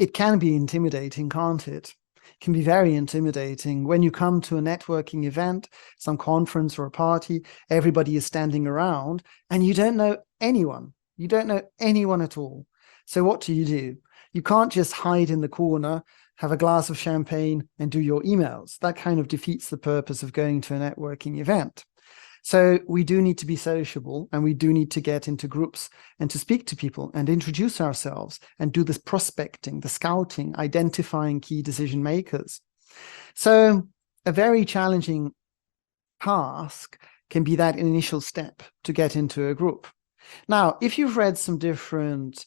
it can be intimidating, can't it? It can be very intimidating. When you come to a networking event, some conference or a party, everybody is standing around and you don't know anyone. You don't know anyone at all. So what do? You can't just hide in the corner, have a glass of champagne and do your emails. That kind of defeats the purpose of going to a networking event. So we do need to be sociable, and we do need to get into groups and to speak to people and introduce ourselves and do this prospecting, the scouting, identifying key decision makers. So a very challenging task can be that initial step to get into a group. Now, if you've read some different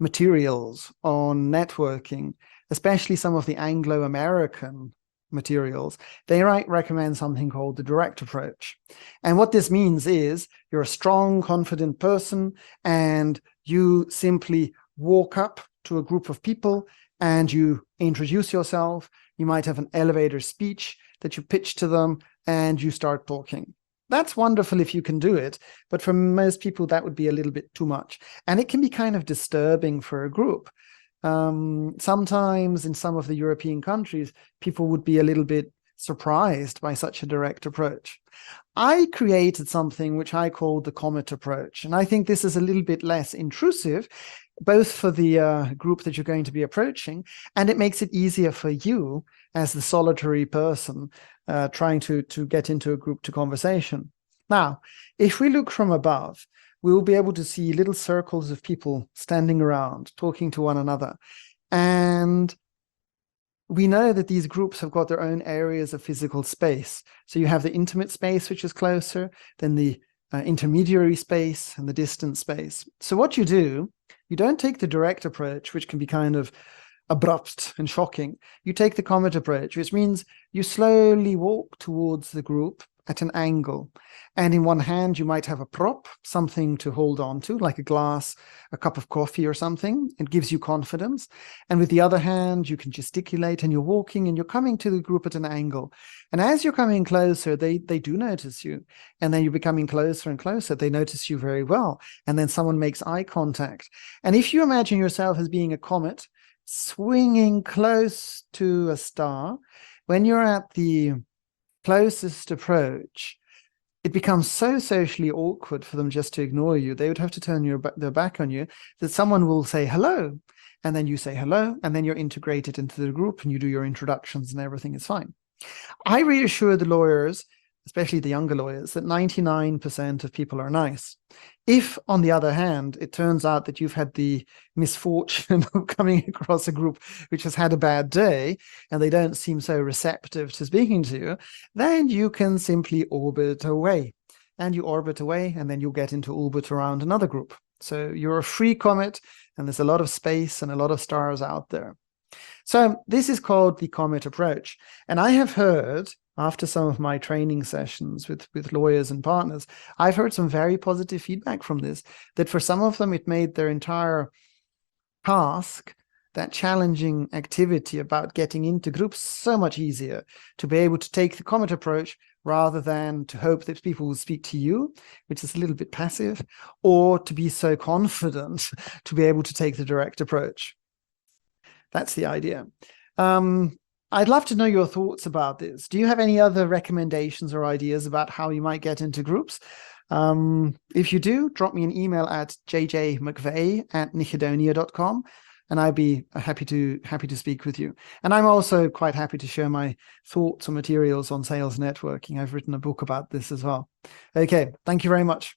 materials on networking, especially some of the Anglo-American materials, they might recommend something called the direct approach. And what this means is you're a strong, confident person and you simply walk up to a group of people and you introduce yourself. You might have an elevator speech that you pitch to them and you start talking. That's wonderful if you can do it, but for most people that would be a little bit too much. And it can be kind of disturbing for a group. Sometimes in some of the European countries, people would be a little bit surprised by such a direct approach. I created something which I call the Comet Approach, and I think this is a little bit less intrusive, both for the group that you're going to be approaching, and it makes it easier for you as the solitary person trying to get into a group to conversation. Now, if we look from above, we will be able to see little circles of people standing around, talking to one another. And we know that these groups have got their own areas of physical space. So you have the intimate space, which is closer, then the intermediary space and the distant space. So what you do, you don't take the direct approach, which can be kind of abrupt and shocking. You take the Comet Approach, which means you slowly walk towards the group at an angle. And in one hand, you might have a prop, something to hold on to, like a glass, a cup of coffee or something. It gives you confidence. And with the other hand, you can gesticulate and you're walking and you're coming to the group at an angle. And as you're coming closer, they do notice you. And then you're becoming closer and closer. They notice you very well. And then someone makes eye contact. And if you imagine yourself as being a comet, swinging close to a star, when you're at the closest approach, it becomes so socially awkward for them just to ignore you. They would have to turn their back on you, that someone will say hello, and then you say hello, and then you're integrated into the group and you do your introductions and everything is fine. I reassure the lawyers, especially the younger lawyers, that 99% of people are nice. If, on the other hand, it turns out that you've had the misfortune of coming across a group which has had a bad day and they don't seem so receptive to speaking to you, then you can simply orbit away. And you orbit away and then you'll get into orbit around another group. So you're a free comet and there's a lot of space and a lot of stars out there. So this is called the Comet Approach. And I have heard, after some of my training sessions with lawyers and partners, I've heard some very positive feedback from this, that for some of them, it made their entire task, that challenging activity about getting into groups, so much easier to be able to take the Comet Approach rather than to hope that people will speak to you, which is a little bit passive, or to be so confident to be able to take the direct approach. That's the idea. I'd love to know your thoughts about this. Do you have any other recommendations or ideas about how you might get into groups? If you do, drop me an email at jjmcveigh@nichedonia.com, and I'd be happy to speak with you. And I'm also quite happy to share my thoughts or materials on sales networking. I've written a book about this as well. Okay, thank you very much.